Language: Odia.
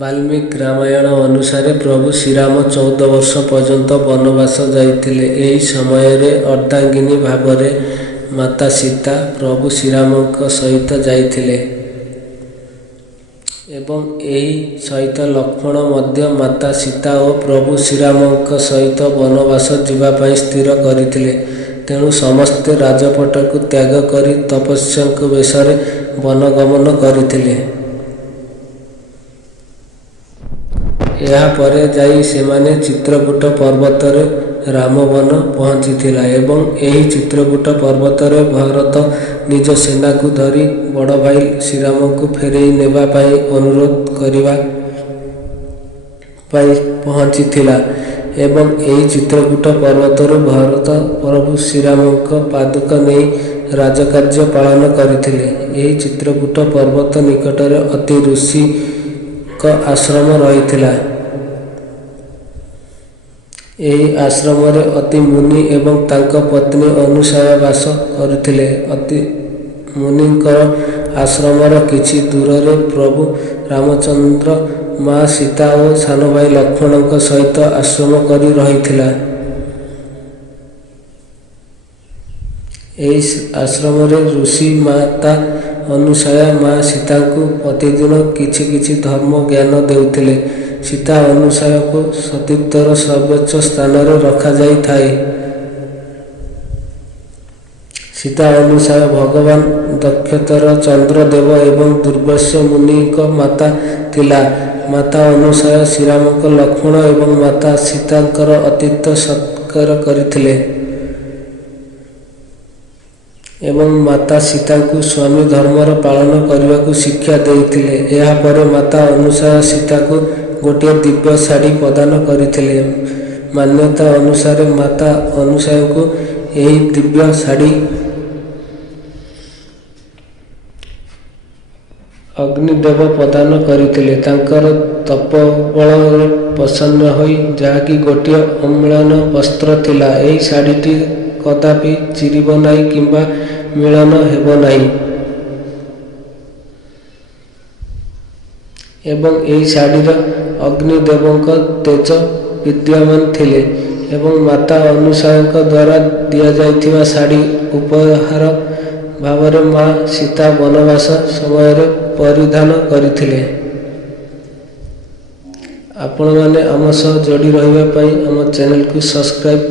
ବାଲ୍ମୀକି ରାମାୟଣ ଅନୁସାରେ ପ୍ରଭୁ ଶ୍ରୀରାମ 14 ବର୍ଷ ପର୍ଯ୍ୟନ୍ତ ବନବାସ ଯାଇଥିଲେ। ଏହି ସମୟରେ ଅର୍ଦ୍ଧାଙ୍ଗିନୀ ଭାବରେ ମାତା ସୀତା ପ୍ରଭୁ ଶ୍ରୀରାମଙ୍କ ସହିତ ଯାଇଥିଲେ ଏବଂ ଏହି ସହିତ ଲକ୍ଷ୍ମଣ ମଧ୍ୟ ମାତା ସୀତା ଓ ପ୍ରଭୁ ଶ୍ରୀରାମଙ୍କ ସହିତ ବନବାସ ଯିବା ପାଇଁ ସ୍ଥିର କରିଥିଲେ। ତେଣୁ ସମସ୍ତେ ରାଜପଟକୁ ତ୍ୟାଗ କରି ତପସ୍ୟାଙ୍କ ବେଶରେ ବନଗମନ କରିଥିଲେ। ଏହାପରେ ଯାଇ ସେମାନେ ଚିତ୍ରକୂଟ ପର୍ବତରେ ରାମବନ ପହଞ୍ଚିଥିଲା ଏବଂ ଏହି ଚିତ୍ରକୂଟ ପର୍ବତରେ ଭରତ ନିଜ ସେନାକୁ ଧରି ବଡ଼ ଭାଇ ଶ୍ରୀରାମଙ୍କୁ ଫେରାଇ ନେବା ପାଇଁ ଅନୁରୋଧ କରିବା ପାଇଁ ପହଞ୍ଚିଥିଲା ଏବଂ ଏହି ଚିତ୍ରକୂଟ ପର୍ବତରୁ ଭରତ ପ୍ରଭୁ ଶ୍ରୀରାମଙ୍କ ପାଦୁକା ନେଇ ରାଜକାର୍ଯ୍ୟ ପାଳନ କରିଥିଲେ। ଏହି ଚିତ୍ରକୂଟ ପର୍ବତ ନିକଟରେ ଅତି ଋଷିଙ୍କ ଆଶ୍ରମ ରହିଥିଲା। ଏହି ଆଶ୍ରମରେ ଅତି ମୁନି ଏବଂ ତାଙ୍କ ପତ୍ନୀ ଅନୁସୟା ବାସ କରୁଥିଲେ। ଅତି ମୁନିଙ୍କର ଆଶ୍ରମର କିଛି ଦୂରରେ ପ୍ରଭୁ ରାମଚନ୍ଦ୍ର ମା ସୀତା ଓ ସାନ ଭାଇ ଲକ୍ଷ୍ମଣଙ୍କ ସହିତ ଆଶ୍ରମ କରି ରହିଥିଲା। ଏହି ଆଶ୍ରମରେ ଋଷି ମାତା ଅନୁସୟା ମା ସୀତାଙ୍କୁ ପ୍ରତିଦିନ କିଛି କିଛି ଧର୍ମ ଜ୍ଞାନ ଦେଉଥିଲେ। ସୀତା ଅନୁସୟାକୁ ସତୀତ୍ୱର ସର୍ବୋଚ୍ଚ ସ୍ଥାନରେ ରଖାଯାଇଥାଏ। ସୀତା ଅନୁସୟା ଭଗବାନ ଦକ୍ଷତର ଚନ୍ଦ୍ରଦେବ ଏବଂ ଦୁର୍ବାସ ମୁନିଙ୍କ ମାତା ଥିଲା। ମାତା ଅନୁସୟା ଶ୍ରୀରାମଙ୍କ ଲକ୍ଷ୍ମଣ ଏବଂ ମାତା ସୀତାଙ୍କର ଅତିଥ୍ୟ ସତ୍କାର କରିଥିଲେ ଏବଂ ମାତା ସୀତାଙ୍କୁ ସ୍ୱାମୀ ଧର୍ମର ପାଳନ କରିବାକୁ ଶିକ୍ଷା ଦେଇଥିଲେ। ଏହାପରେ ମାତା ଅନୁସୟା ସୀତାକୁ ଗୋଟିଏ ଦିବ୍ୟ ଶାଢ଼ୀ ପ୍ରଦାନ କରିଥିଲେ। ମାନ୍ୟତା ଅନୁସାରେ ମାତା ଅନୁସୟାଙ୍କୁ ଏହି ଦିବ୍ୟ ଶାଢ଼ୀ ଅଗ୍ନିଦେବ ପ୍ରଦାନ କରିଥିଲେ। ତାଙ୍କର ତପୋବଳରେ ପ୍ରସନ୍ନ ହୋଇ ଯାହାକି ଗୋଟିଏ ଅମ୍ଳାନ ବସ୍ତ୍ର ଥିଲା। ଏହି ଶାଢ଼ୀଟି କଦାପି ଚିରିବ ନାହିଁ କିମ୍ବା ମିଳନ ହେବ ନାହିଁ ଏବଂ ଏହି ଶାଢ଼ୀର ଅଗ୍ନିଦେବଙ୍କ ତେଜ ବିଦ୍ୟମାନ ଥିଲେ ଏବଂ ମାତା ଅନୁସୟାଙ୍କ ଦ୍ୱାରା ଦିଆଯାଇଥିବା ଶାଢ଼ୀ ଉପହାର ଭାବରେ ମା ସୀତା ବନବାସ ସମୟରେ ପରିଧାନ କରିଥିଲେ। ଆପଣମାନେ ଆମ ସହ ଯୋଡ଼ି ରହିବା ପାଇଁ ଆମ ଚ୍ୟାନେଲକୁ ସବସ୍କ୍ରାଇବ୍